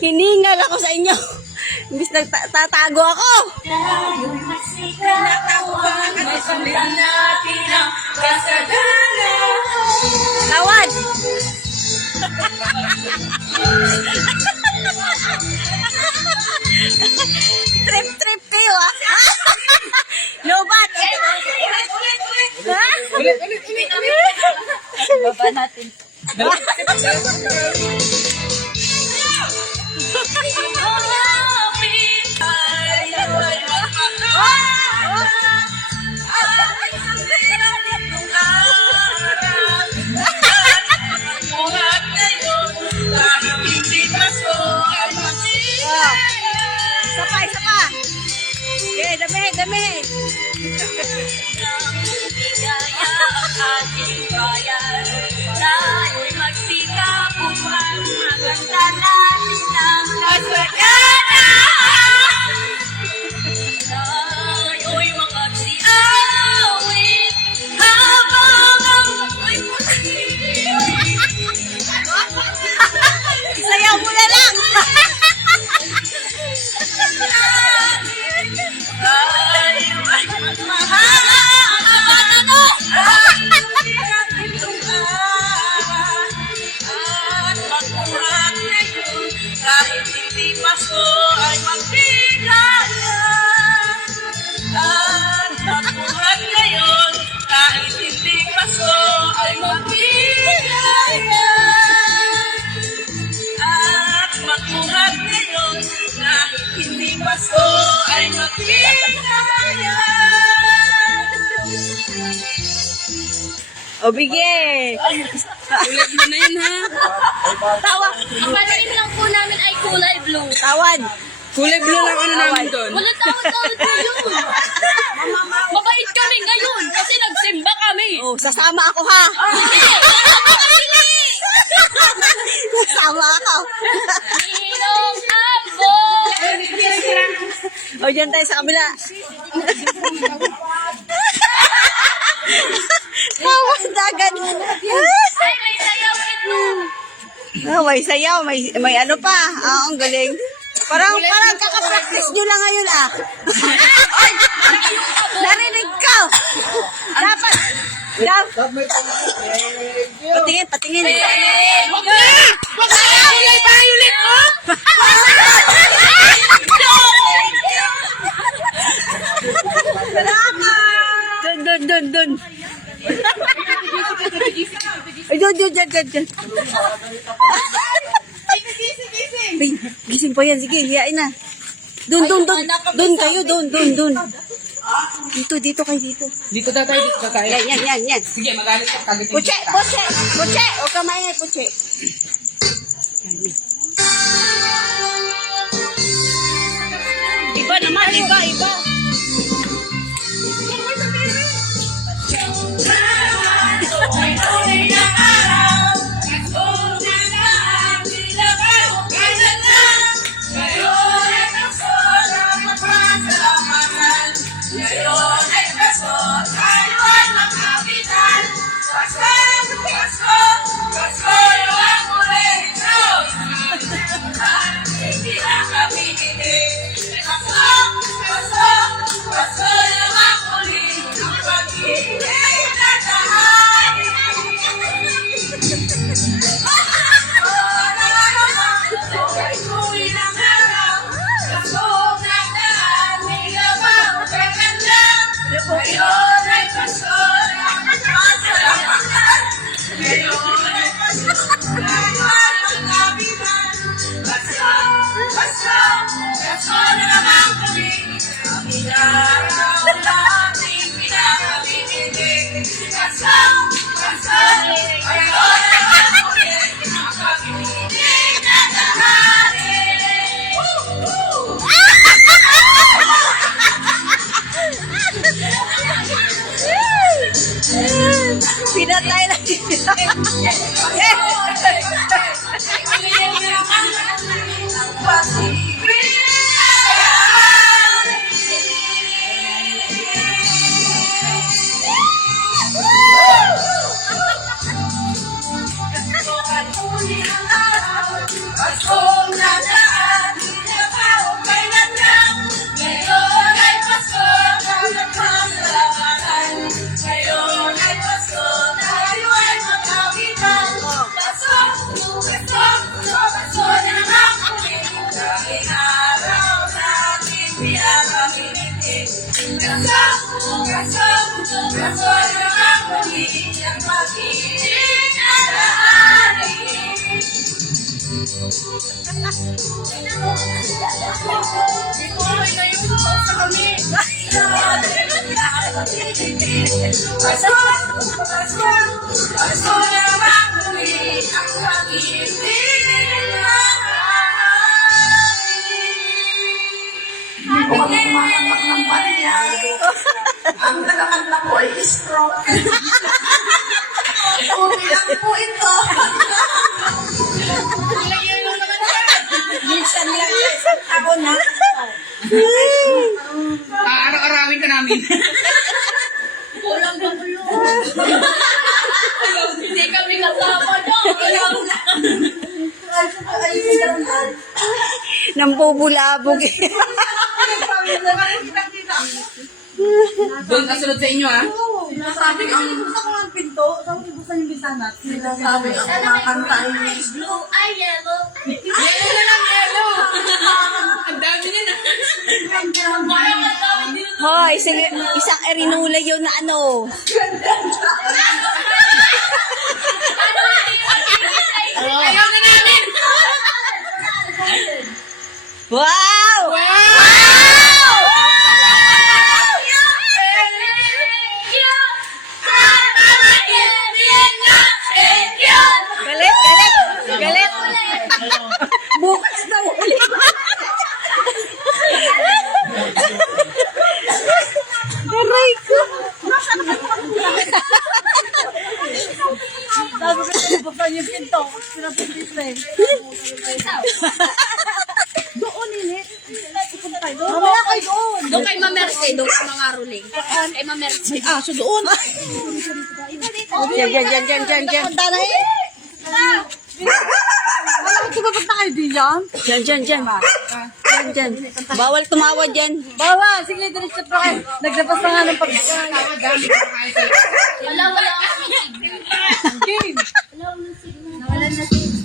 Hiningal ako sa inyo. Imbis nagtatago ako. Tawad! Trip kayo ah. Lobat! Ulit. Baba natin. Isa pa. Okay, dami. Tayo'y magsikap upang maganda natin ang kasagana. Tayo'y magsiawit habang ang ako'y puti. Isayaw mo na lang. Tayo'y magmahal at magmurat ngayon kahit hindi paso ay magbigaya. At magmurat ngayon kahit hindi paso ay magbigaya. At magmurat ngayon kahit hindi paso ay magbigaya. O, bigay. Ulit mo na yun, ha? Tawad. Ang pananim lang po namin ay kulay blue. Tawad. Kulay blue lang ano namin doon. Walang tawad po yun. Mabait kami ngayon kasi nagsimba kami. Oh, sasama ako ha. Sasama ako. Ninong Ambo. O, dyan tayo sa kabila. Tawad agad. Ay, may sayaw ito. May sayaw, may ano pa. Ang galing. Parang kakapractice nyo lang ngayon ah. Ay! Narinig ko! Dapat! Patingin. Wag na! Wag na! Ulit ko! Dun. Ay, dyan. Ay, gising pa yan. Sige, hiyain na. Dun kayo. Dito kayo dito. Dito tayo. Yan. Sige, magalit ka. Kagitin Puche. Huwag ka maingay, puche. Iba naman, iba. Pinatay lang sila. Ang nakakanta po ay stroke. Okay lang po ito. Minsan lang yan. Ako na. Araw-arawin ka namin. Kulang ba ko yun? Hindi kami kasama niyo. Nampubulabog. Doon kasunod sa inyo, ha? Sabi ko, gusto ko ng pinto. Sabi ko, gusto yung bisanat. Sabi ko, makakanta ay Blue, ay yellow. Yellow na lang, yellow! Ang dami niya na. Parang ang dami din. Hoy, sige, isang erinula yun na ano. Ayaw na namin! Wow! Galit, galit, galit. Bukas na ulit. Aray ko. Sabi ko, buksan yung pinto. Pinapintis na eh. Doon, init. Pupunta tayo doon. Mamaya kayo doon. Doon kay Mamerce, doon sa mga ruling. Kay Mamerce. May aso doon. Diyan. Punta na eh. Alam ko, pupunta kayo din yan? Diyan. Bawal tumawa dyan. Bawa, sige, diretso pa kayo. Naglabas na nga ng pagkain. Wala akong signal. Game. Nawalan na signal.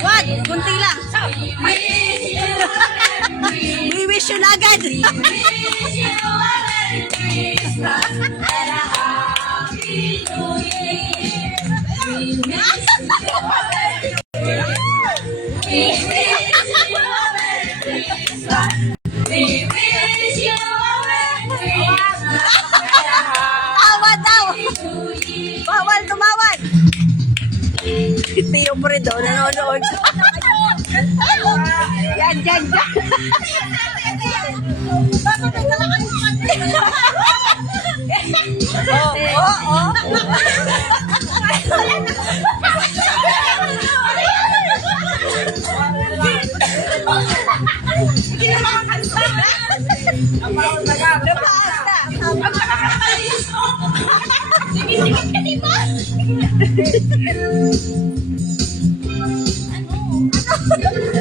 What? Kunti lang. We wish you na agad. Tawa daw. Bawal tumawad. Tiyo mo rin daw, nanonood. Yan.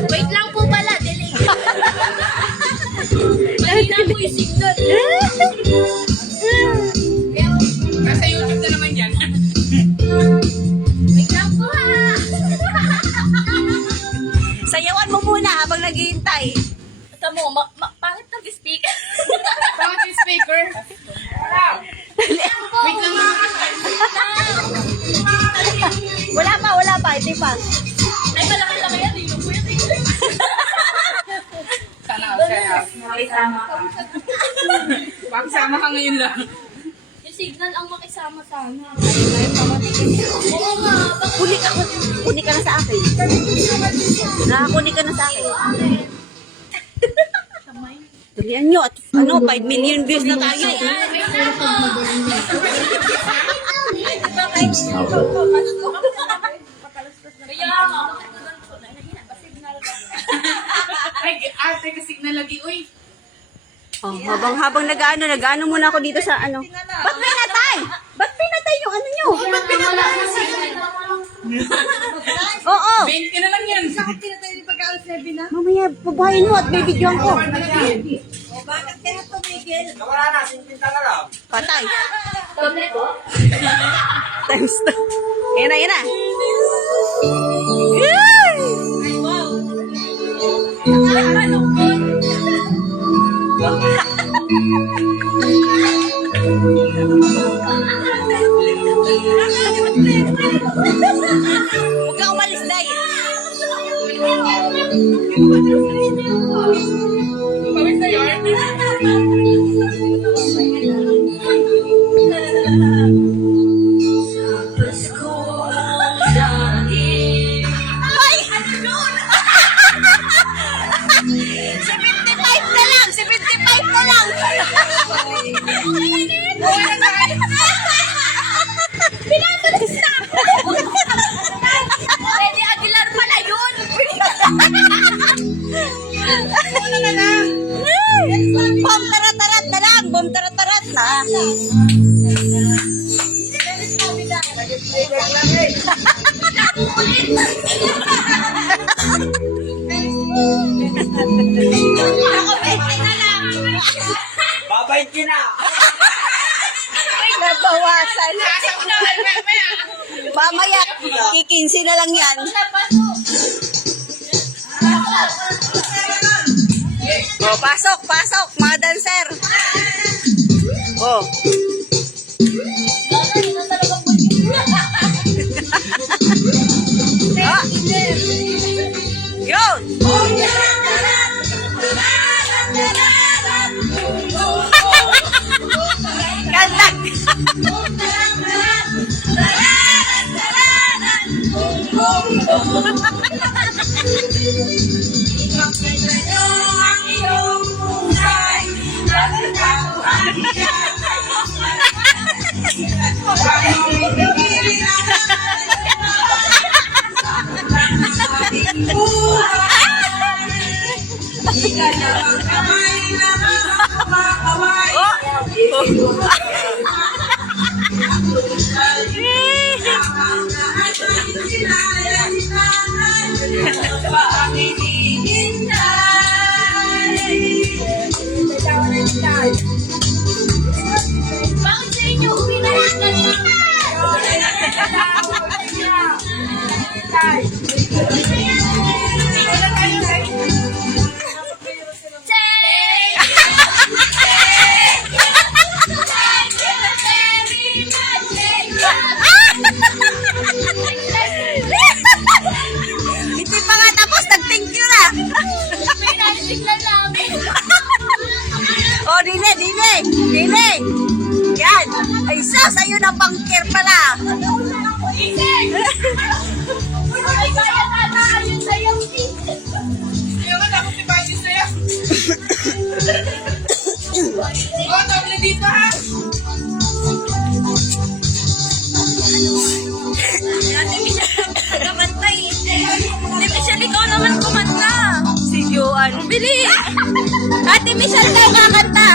Wait lang po pala, delay. Mahina po yung signal. Nasa YouTube na naman yan. Wait lang po ha. Sayawan mo muna habang naghihintay. Ito mo, pangit nag-speak. Bakit yung speaker? Wait lang mga Wala pa, hindi pa. Ay, malaki-laki yan. Yung po yan. Sana Pakisama ka ngayon lang. Yung signal ang makisama sana. Oo nga. Kunik ka na sa akin. Nakakunik ka na sa akin. Tulian nyo at 5 million views na tayo. Kaya nga, bakit ko ganito na? Signal ka. Ay, ate kasi nalagi, uy. Oh, habang nag-ano muna ako dito sa ano. Ba't pinatay? Ba't pinatay yung ano nyo? Ba't pinala ko signal? Oo. 20 na lang yan. Pinatay ni pagka-alas 7 na. Mamaya, babayin mo at bibigyan ko. Bakit kaya tumigil? Patay. Kami po? Times 2. Yan na. Ay, wow. Nakakalungkot. Huwag kang umalis, Day. Pawis na yun? Ay! Ano yun? Si 55 na lang! Si 55 na lang! Pinatalis na! Pwede Aguilar pala yun! Bom tarat-tarat na lang! Bom tarat-tarat na! Ako, 20 na lang! Babay ka na! Nabawasan. Sasap na, mamaya. Mamaya, kikinsi na lang yan. Oh, pasok, pasok, mga dancer. Oh. Ah. Yun. Kandak. Bakit sa inyo umiwas na Hindi pa nga tapos, nag-thank you na. may nalisignan namin. Oh, Dine, Dine, Dine. Yan. Ay, sa'yo ng bangker pala. Isig! Ay, kaya na ayun sa'yo. Ayaw nga, dapat may basis na yan. Oh, doble dito ha. Ate Michelle, kumanta eh. Ate Michelle, ikaw naman kumanta. Si Joan. Bili! Ate Michelle, tayo kakanta.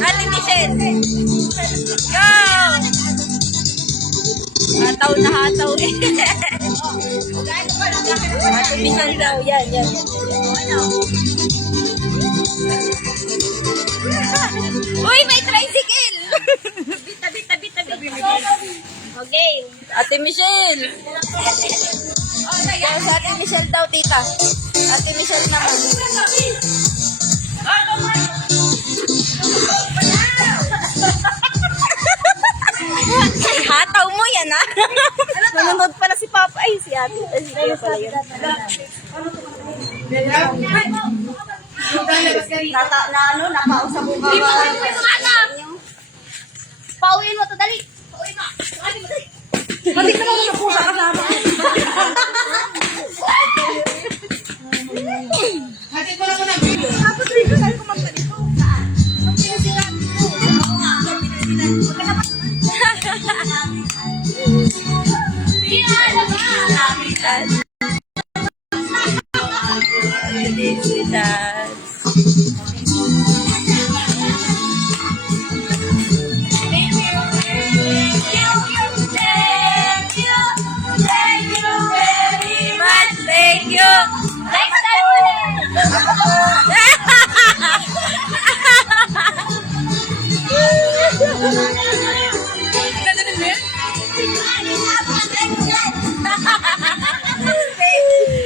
Ate Michelle. Go! Hataw na hataw eh. Ate Michelle daw. Yan, yan. Uy, may tricycle! Bita, bita, bita, bita. Okay. Ate Michelle. Yan, sa Ate Michelle daw, tita. Ate Michelle naman. Hataw mo yan ah. Nanonood pala si Papa. Ay, si Ate. Ay, si Kuya pala yun. Napausa mo ka. Pauwiin mo to, dali. Pauwiin mo. Pauwiin mo, dali. Pati ka naman na pusa kasama. Hatid mo na muna. Tapos rin ko tayo kumanta dito. Thank you. Next time ulit. Ganda din ba yan?